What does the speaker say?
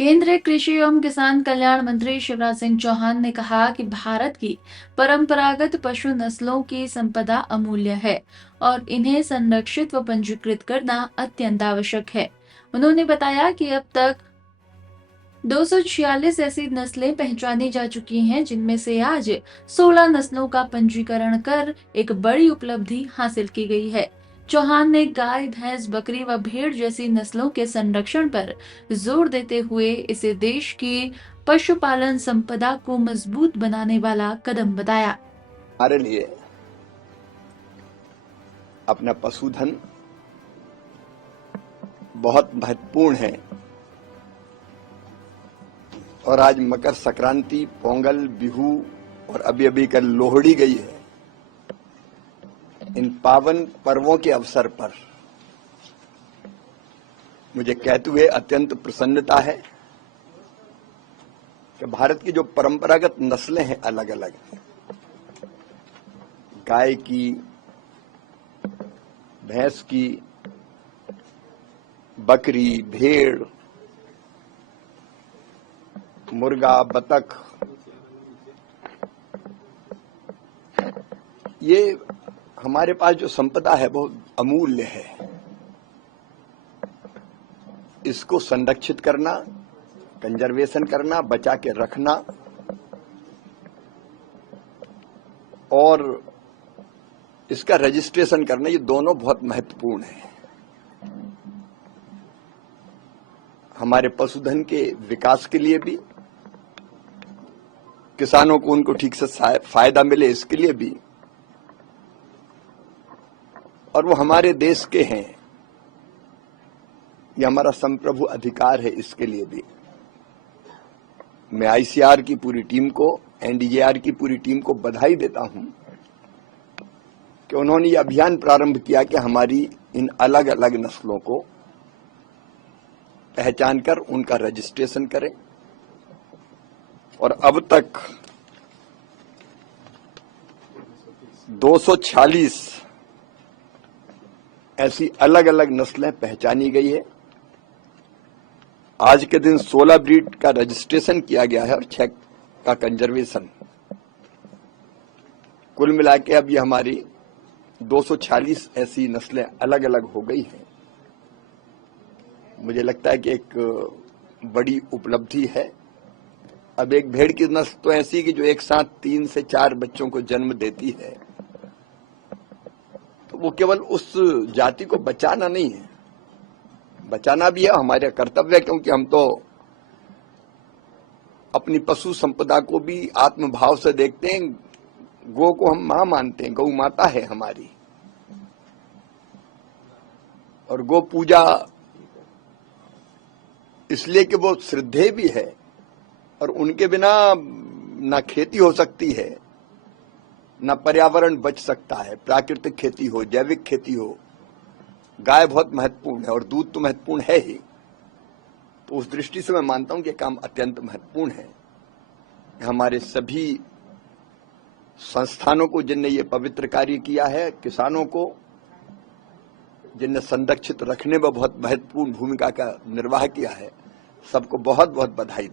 केंद्रीय कृषि एवं किसान कल्याण मंत्री शिवराज सिंह चौहान ने कहा कि भारत की परंपरागत पशु नस्लों की संपदा अमूल्य है और इन्हें संरक्षित व पंजीकृत करना अत्यंत आवश्यक है। उन्होंने बताया कि अब तक 246 ऐसी नस्लें पहचानी जा चुकी हैं, जिनमें से आज 16 नस्लों का पंजीकरण कर एक बड़ी उपलब्धि हासिल की गई है। चौहान ने गाय, भैंस, बकरी व भेड़ जैसी नस्लों के संरक्षण पर जोर देते हुए इसे देश की पशुपालन संपदा को मजबूत बनाने वाला कदम बताया। हमारे लिए अपना पशुधन बहुत महत्वपूर्ण है और आज मकर संक्रांति, पोंगल, बिहू और अभी अभी कल लोहड़ी गई है। इन पावन पर्वों के अवसर पर मुझे कहते हुए अत्यंत प्रसन्नता है कि भारत की जो परंपरागत नस्लें हैं अलग अलग हैं, गाय की, भैंस की, बकरी, भेड़, मुर्गा, बतख, ये हमारे पास जो संपदा है बहुत अमूल्य है। इसको संरक्षित करना, कंजर्वेशन करना, बचा के रखना और इसका रजिस्ट्रेशन करना, ये दोनों बहुत महत्वपूर्ण है। हमारे पशुधन के विकास के लिए भी, किसानों को उनको ठीक से फायदा मिले इसके लिए भी, और वो हमारे देश के हैं, ये हमारा संप्रभु अधिकार है, इसके लिए भी मैं आईसीआर की पूरी टीम को, एनडीजेआर की पूरी टीम को बधाई देता हूं कि उन्होंने ये अभियान प्रारंभ किया कि हमारी इन अलग अलग नस्लों को पहचान कर उनका रजिस्ट्रेशन करें। और अब तक 246 ऐसी अलग अलग नस्लें पहचानी गई है। आज के दिन 16 ब्रीड का रजिस्ट्रेशन किया गया है और 6 का कंजर्वेशन। कुल मिला के अब ये हमारी 246 ऐसी नस्लें अलग अलग हो गई हैं। मुझे लगता है कि एक बड़ी उपलब्धि है। अब एक भेड़ की नस्ल तो ऐसी कि जो एक साथ 3 से 4 बच्चों को जन्म देती है, तो वो केवल उस जाति को बचाना नहीं है, बचाना भी है हमारे कर्तव्य है, क्योंकि हम तो अपनी पशु संपदा को भी आत्मभाव से देखते हैं। गौ को हम मां मानते हैं, गौ माता है हमारी, और गौ पूजा इसलिए कि वो श्रद्धेय भी है और उनके बिना ना खेती हो सकती है, ना पर्यावरण बच सकता है। प्राकृतिक खेती हो, जैविक खेती हो, गाय बहुत महत्वपूर्ण है और दूध तो महत्वपूर्ण है ही। तो उस दृष्टि से मैं मानता हूं कि काम अत्यंत महत्वपूर्ण है। हमारे सभी संस्थानों को जिनने ये पवित्र कार्य किया है, किसानों को जिनने संरक्षित रखने में बहुत महत्वपूर्ण भूमिका का निर्वाह किया है, सबको बहुत बहुत बधाई।